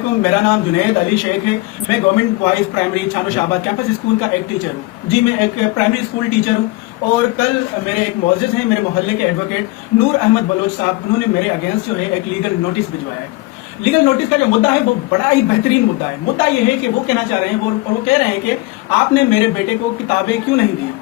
वालेकुम, मेरा नाम जुनैद अली शेख है। मैं गवर्नमेंट बॉयज प्राइमरी छानो शाहबाद कैंपस स्कूल का एक टीचर हूँ। जी, मैं एक प्राइमरी स्कूल टीचर हूँ। और कल मेरे एक मोअज़्ज़िज़ हैं, मेरे मोहल्ले के एडवोकेट नूर अहमद बलोच साहब, उन्होंने मेरे अगेंस्ट जो है एक लीगल नोटिस भिजवाया है। लीगल नोटिस का जो मुद्दा है वो बड़ा ही बेहतरीन मुद्दा है। मुद्दा ये है कि वो कहना चाह रहे हैं, वो कह रहे हैं कि आपने मेरे बेटे को किताबें क्यों नहीं दी।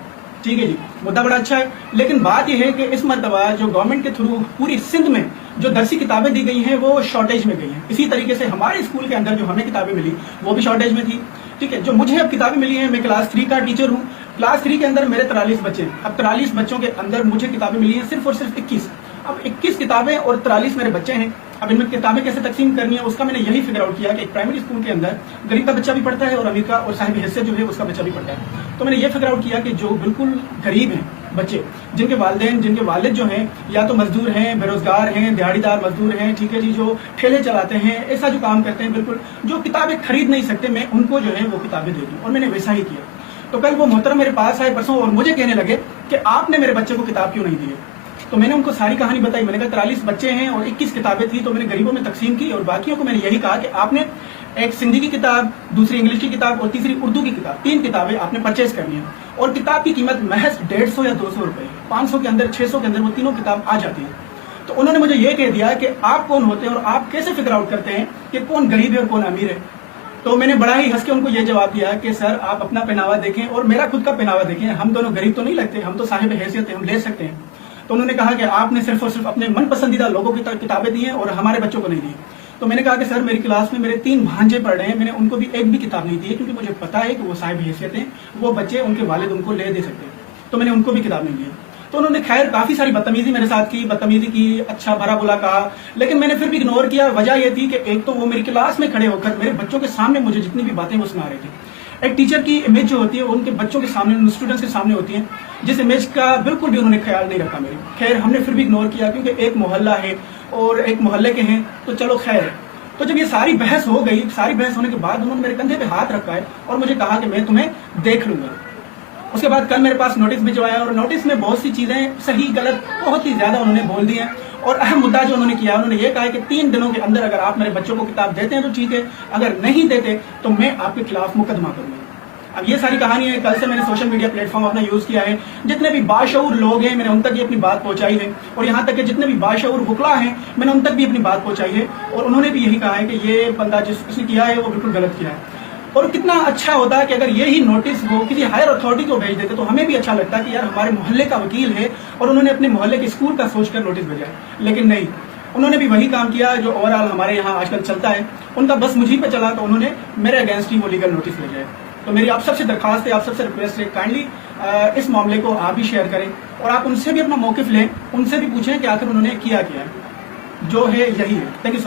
ठीक है जी, मुद्दा बड़ा अच्छा है, लेकिन बात यह है कि इस मरतबा जो गवर्नमेंट के थ्रू पूरी सिंध में जो दरसी किताबें दी गई हैं वो शॉर्टेज में गई हैं। इसी तरीके से हमारे स्कूल के अंदर जो हमें किताबें मिली वो भी शॉर्टेज में थी। ठीक है, जो मुझे अब किताबें मिली हैं, मैं क्लास 3 का टीचर हूँ। क्लास 3 के अंदर मेरे 43 बच्चे हैं। अब 43 बच्चों के अंदर मुझे किताबें मिली हैं सिर्फ और सिर्फ 21। अब 21 किताबें और 43 मेरे बच्चे हैं। अब इनमें किताबें कैसे तकसीम करनी है उसका मैंने यही फिगर आउट किया कि एक प्राइमरी स्कूल के अंदर गरीब का बच्चा भी पढ़ता है और अमीर का और साहिब हैसियत जो है उसका बच्चा भी पढ़ता है। तो मैंने ये फिगर आउट किया कि जो बिल्कुल गरीब हैं बच्चे, जिनके वालिदैन जिनके वालिद जो हैं या तो मजदूर हैं, बेरोजगार हैं, दिहाड़ीदार मजदूर हैं, ठीक है जी, जो ठेले चलाते हैं, ऐसा जो काम करते हैं, बिल्कुल जो किताबें खरीद नहीं सकते, मैं उनको जो है वो किताबें दे दूँ। और मैंने वैसा ही किया। तो कल वो मोहतरम मेरे पास आए परसों और मुझे कहने लगे कि आपने मेरे बच्चे को किताब क्यों नहीं दी है। तो मैंने उनको सारी कहानी बताई। मैंने कहा 43 बच्चे हैं और 21 किताबें थी, तो मैंने गरीबों में तकसीम की और बाकियों को मैंने यही कहा कि आपने एक सिंधी की किताब, दूसरी इंग्लिश की किताब और तीसरी उर्दू की किताब, 3 किताबें आपने परचेज करनी है। और किताब की कीमत महज 150 या 200 रुपए, 500 के अंदर 600 के अंदर वो तीनों किताब आ जाती है। तो उन्होंने मुझे ये कह दिया कि आप कौन होते हैं और आप कैसे फिगर आउट करते हैं कि कौन गरीब है और कौन अमीर है। तो मैंने बड़ा ही हंस के उनको ये जवाब दिया कि सर आप अपना पहनावा देखें और मेरा खुद का पहनावा देखें, हम दोनों गरीब तो नहीं लगते, हम तो साहिब हैसियत हैं, हम ले सकते हैं। तो उन्होंने कहा कि आपने सिर्फ और सिर्फ अपने मन पसंदीदा लोगों की किताबें दी हैं और हमारे बच्चों को नहीं दी। तो मैंने कहा कि सर मेरी क्लास में मेरे 3 भांजे पढ़ रहे हैं, मैंने उनको भी एक भी किताब नहीं दी है, क्योंकि मुझे पता है कि वो साहिब हैसियत हैं, वो बच्चे उनके वालिद उनको ले दे सकते हैं। तो मैंने उनको भी किताब नहीं दी। तो उन्होंने खैर काफी सारी बदतमीजी मेरे साथ की, बदतमीजी की, अच्छा भरा बुला कहा, लेकिन मैंने फिर भी इग्नोर किया। वजह यह थी कि एक तो वो मेरी क्लास में खड़े होकर मेरे बच्चों के सामने मुझे जितनी भी बातें वो सुना रहे थे। एक टीचर की इमेज जो होती है उनके बच्चों के सामने, स्टूडेंट्स के सामने होती है, जिस इमेज का बिल्कुल भी उन्होंने ख्याल नहीं रखा मेरी। खैर हमने फिर भी इग्नोर किया, क्योंकि एक मोहल्ला है और एक मोहल्ले के हैं, तो चलो खैर है। तो जब ये सारी बहस हो गई, सारी बहस होने के बाद उन्होंने मेरे कंधे पे हाथ रखा है और मुझे कहा कि मैं तुम्हें देख लूंगा। उसके बाद कल मेरे पास नोटिस भिजवाया और नोटिस में बहुत सी चीजें सही गलत बहुत ही ज्यादा उन्होंने बोल दी हैं। और अहम मुद्दा जो उन्होंने किया, उन्होंने ये कहा है कि 3 दिनों के अंदर अगर आप मेरे बच्चों को किताब देते हैं तो ठीक है, अगर नहीं देते तो मैं आपके खिलाफ मुकदमा करूंगा। अब ये सारी कहानी है। कल से मैंने सोशल मीडिया प्लेटफॉर्म अपना यूज किया है। जितने भी बाशऊर लोग हैं मैंने उन तक ये अपनी बात पहुंचाई है, और यहाँ तक कि जितने भी बाशऊर वकला हैं मैंने उन तक भी अपनी बात पहुंचाई है। और उन्होंने भी यही कहा है कि ये बंदा जिसने किया है वो बिल्कुल गलत किया है। और कितना अच्छा होता है कि अगर यही नोटिस वो किसी हायर अथॉरिटी को भेज देते तो हमें भी अच्छा लगता कि यार हमारे मोहल्ले का वकील है और उन्होंने अपने मोहल्ले के स्कूल का सोचकर नोटिस भेजा है। लेकिन नहीं, उन्होंने भी वही काम किया जो ओवरऑल हमारे यहाँ आजकल चलता है। उनका बस मुझी पे चला, तो उन्होंने मेरे अगेंस्ट ही वो लीगल नोटिस भेजा है। तो मेरी आप सबसे दरखास्त है, आप सबसे रिक्वेस्ट है, काइंडली इस मामले को आप भी शेयर करें और आप उनसे भी अपना मौकिफ लें, उनसे भी पूछें कि आखिर उन्होंने किया क्या है। जो है यही है। Thank you so much.